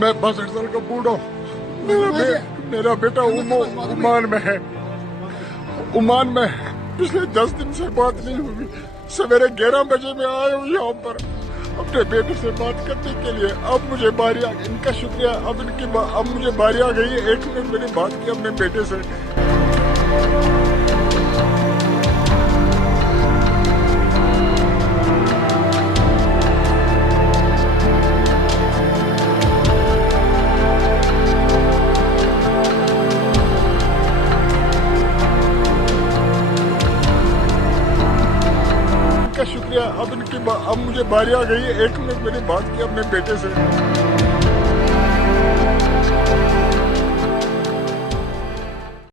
मैं 62 साल का बूढ़ा हूँ। मेरा बेटा ओमान में है। ओमान में पिछले 10 दिन से बात नहीं हुई। सवेरे 11 बजे मैं आया हूँ यहाँ पर अपने बेटे से बात करने के लिए। अब मुझे बारी आ गई, इनका शुक्रिया। अब मुझे बारी आ गई है 1 मिनट मैंने बात की अपने बेटे से। का शुक्रिया। अब मुझे बारी आ गई है 1 मिनट मैंने बात की अपने बेटे से।